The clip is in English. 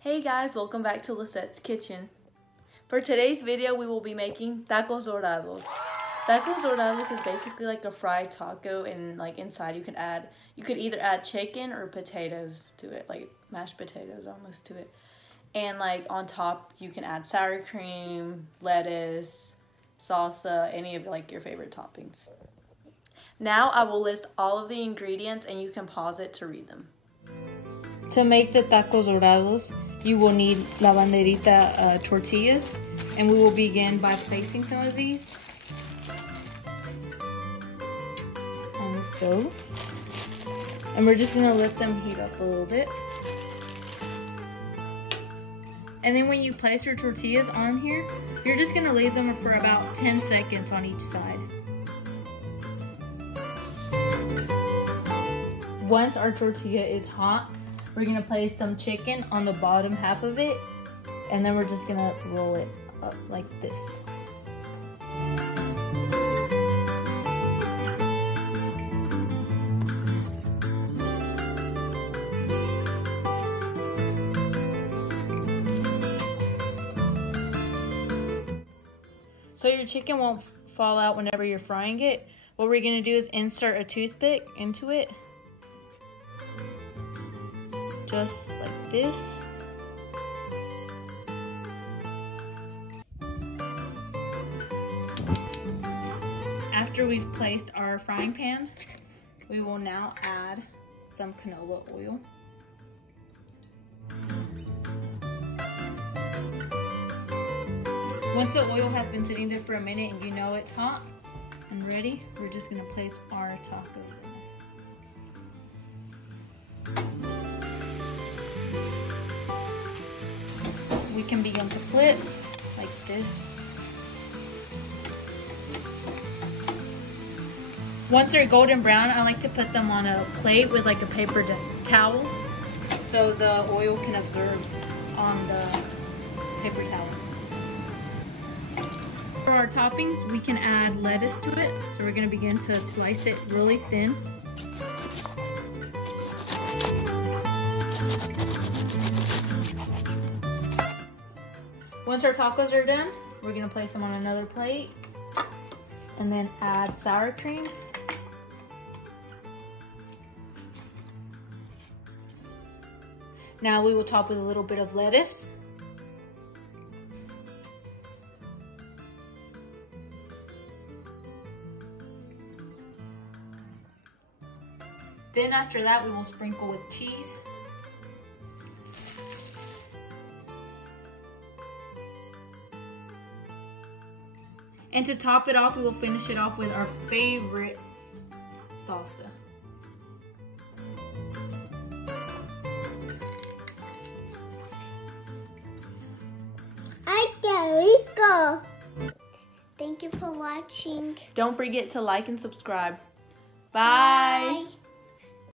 Hey guys, welcome back to Lisette's Kitchen. For today's video, we will be making tacos dorados. Tacos dorados is basically like a fried taco, and like inside you could either add chicken or potatoes to it, like mashed potatoes almost to it. And like on top, you can add sour cream, lettuce, salsa, any of like your favorite toppings. Now I will list all of the ingredients and you can pause it to read them. To make the tacos dorados, you will need la banderita tortillas, and we will begin by placing some of these on the stove. And we're just gonna let them heat up a little bit. And then when you place your tortillas on here, you're just gonna leave them for about 10 seconds on each side. Once our tortilla is hot, we're gonna place some chicken on the bottom half of it, and then we're just gonna roll it up like this. So your chicken won't fall out whenever you're frying it. What we're gonna do is insert a toothpick into it, just like this. After we've placed our frying pan, we will now add some canola oil. Once the oil has been sitting there for a minute and you know it's hot and ready, we're just gonna place our tacos in there. We can begin to flip like this. Once they're golden brown, I like to put them on a plate with like a paper towel so the oil can absorb on the paper towel. For our toppings, we can add lettuce to it. So we're gonna begin to slice it really thin. Once our tacos are done, we're gonna place them on another plate and then add sour cream. Now we will top with a little bit of lettuce. Then after that, we will sprinkle with cheese. And to top it off, we will finish it off with our favorite salsa. ¡Ay, qué rico! Thank you for watching. Don't forget to like and subscribe. Bye. Bye.